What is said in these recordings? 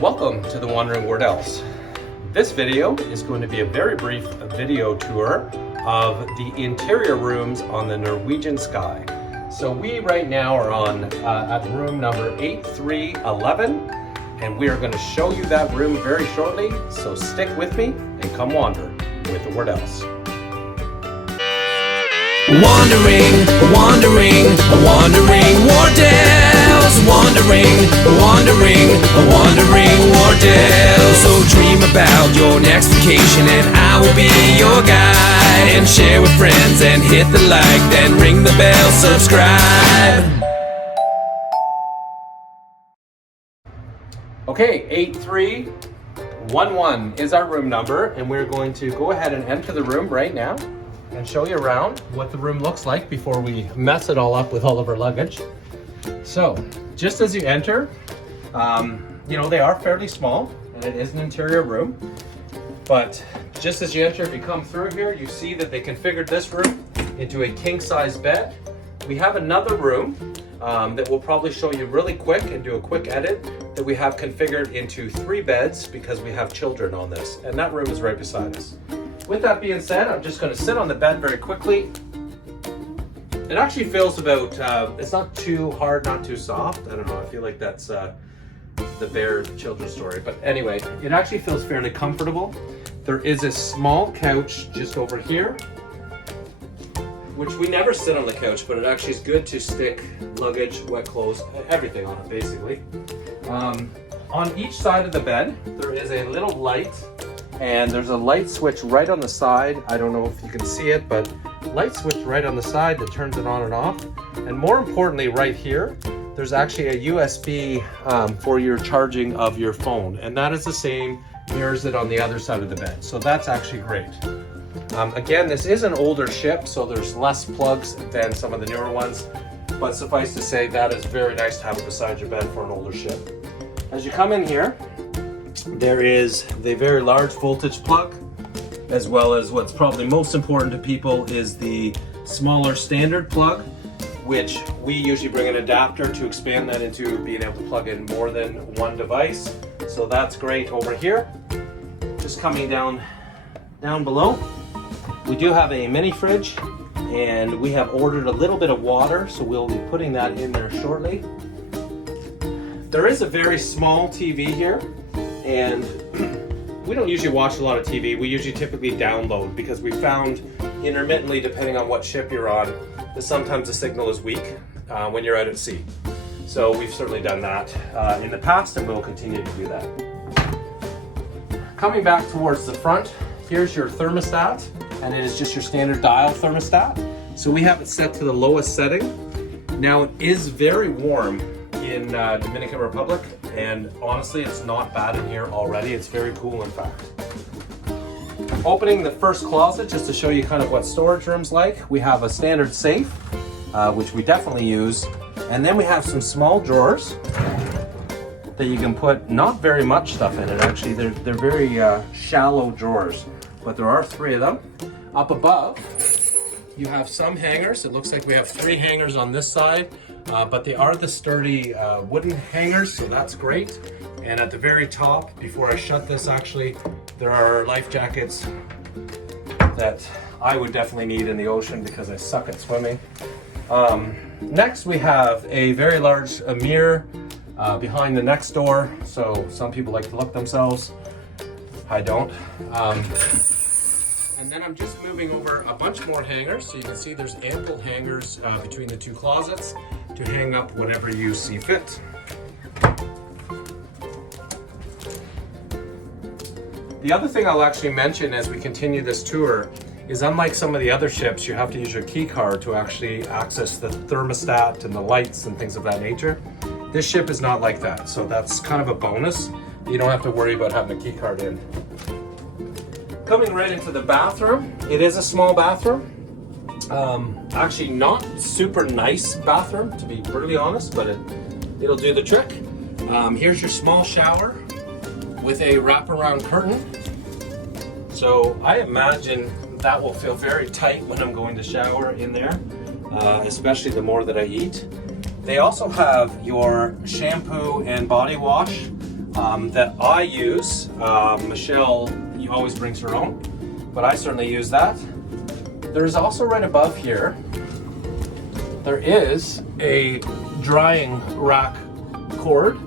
Welcome to the Wandering Wardells. This video is going to be a very brief video tour of the interior rooms on the Norwegian Sky. So we right now are on at room number 8311, and we are going to show you that room very shortly. So stick with me and come wander with the Wardells. Wandering, wandering, wandering Wardells. Wandering, wandering, wandering Wardells. So dream about your next vacation and I will be your guide. And share with friends and hit the like, then ring the bell, subscribe. Okay, 8311 is our room number, and we're going to go ahead and enter the room right now and show you around what the room looks like before we mess it all up with all of our luggage. So, just as you enter, you know, they are fairly small, and it is an interior room. But just as you enter, if you come through here, you see that they configured this room into a king-size bed. We have another room that we'll probably show you really quick and do a quick edit that we have configured into 3 beds because we have children on this, and that room is right beside us. With that being said, I'm just going to sit on the bed very quickly. It actually feels about, it's not too hard, not too soft. I don't know, I feel like that's the bear children's story. But anyway, it actually feels fairly comfortable. There is a small couch just over here, which we never sit on the couch, but it actually is good to stick luggage, wet clothes, everything on it basically. On each side of the bed, there is a little light. And there's a light switch right on the side. I don't know if you can see it, but light switch right on the side that turns it on and off. And more importantly, right here, there's actually a USB for your charging of your phone. And that is the same, mirrors it on the other side of the bed. So that's actually great. Again, this is an older ship, so there's less plugs than some of the newer ones. But suffice to say, that is very nice to have it beside your bed for an older ship. As you come in here, there is the very large voltage plug, as well as what's probably most important to people is the smaller standard plug, which we usually bring an adapter to expand that into being able to plug in more than one device. So that's great over here. Just coming down below, we do have a mini fridge, and we have ordered a little bit of water, so we'll be putting that in there shortly. There is a very small TV here. And we don't usually watch a lot of TV. We usually typically download because we found intermittently, depending on what ship you're on, that sometimes the signal is weak when you're out at sea. So we've certainly done that in the past, and we'll continue to do that. Coming back towards the front, here's your thermostat, and it is just your standard dial thermostat. So we have it set to the lowest setting. Now it is very warm in Dominican Republic, and honestly it's not bad in here already. It's very cool, in fact. Opening the first closet, just to show you kind of what storage room's like, we have a standard safe, which we definitely use, and then we have some small drawers that you can put not very much stuff in it. Actually, they're very shallow drawers, but there are 3 of them. Up above, you have some hangers. It looks like we have 3 hangers on this side, but they are the sturdy wooden hangers, so that's great. And at the very top, before I shut this, actually, there are life jackets that I would definitely need in the ocean because I suck at swimming. Next, we have a very large mirror behind the next door, so some people like to look themselves. I don't. And then I'm just moving over a bunch more hangers, so you can see there's ample hangers between the 2 closets to hang up whatever you see fit. The other thing I'll actually mention as we continue this tour is, unlike some of the other ships, you have to use your key card to actually access the thermostat and the lights and things of that nature. This ship is not like that, so that's kind of a bonus. You don't have to worry about having a key card in. Coming right into the bathroom, it is a small bathroom. Actually not super nice bathroom, to be brutally honest, but it'll do the trick. Here's your small shower with a wraparound curtain. So I imagine that will feel very tight when I'm going to shower in there, especially the more that I eat. They also have your shampoo and body wash that I use. Michelle, you always brings her own, but I certainly use that. There's also right above here, there is a drying rack cord.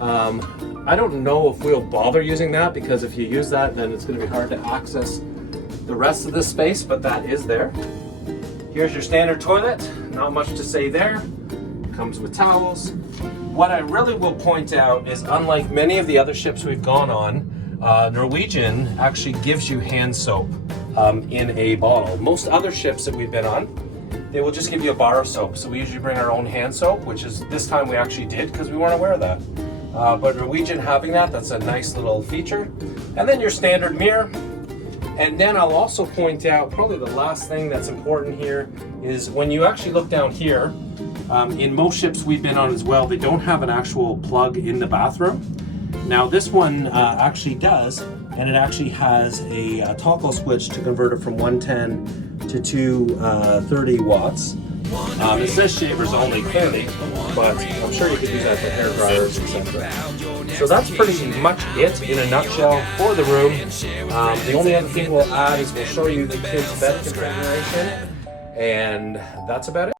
I don't know if we'll bother using that, because if you use that, then it's going to be hard to access the rest of this space, but that is there. Here's your standard toilet. Not much to say there. Comes with towels. What I really will point out is, unlike many of the other ships we've gone on, Norwegian actually gives you hand soap in a bottle. Most other ships that we've been on, they will just give you a bar of soap. So we usually bring our own hand soap, which is this time we actually did because we weren't aware of that. But Norwegian having that, that's a nice little feature. And then your standard mirror. And then I'll also point out, probably the last thing that's important here is when you actually look down here, in most ships we've been on as well, they don't have an actual plug in the bathroom. Now this one actually does, and it actually has a toggle switch to convert it from 110 to 230 watts. It says shavers only clearly, but I'm sure you could use that for hair dryers, etc. So that's pretty much it in a nutshell for the room. The only other thing we'll add is we'll show you the kids' bed configuration, and that's about it.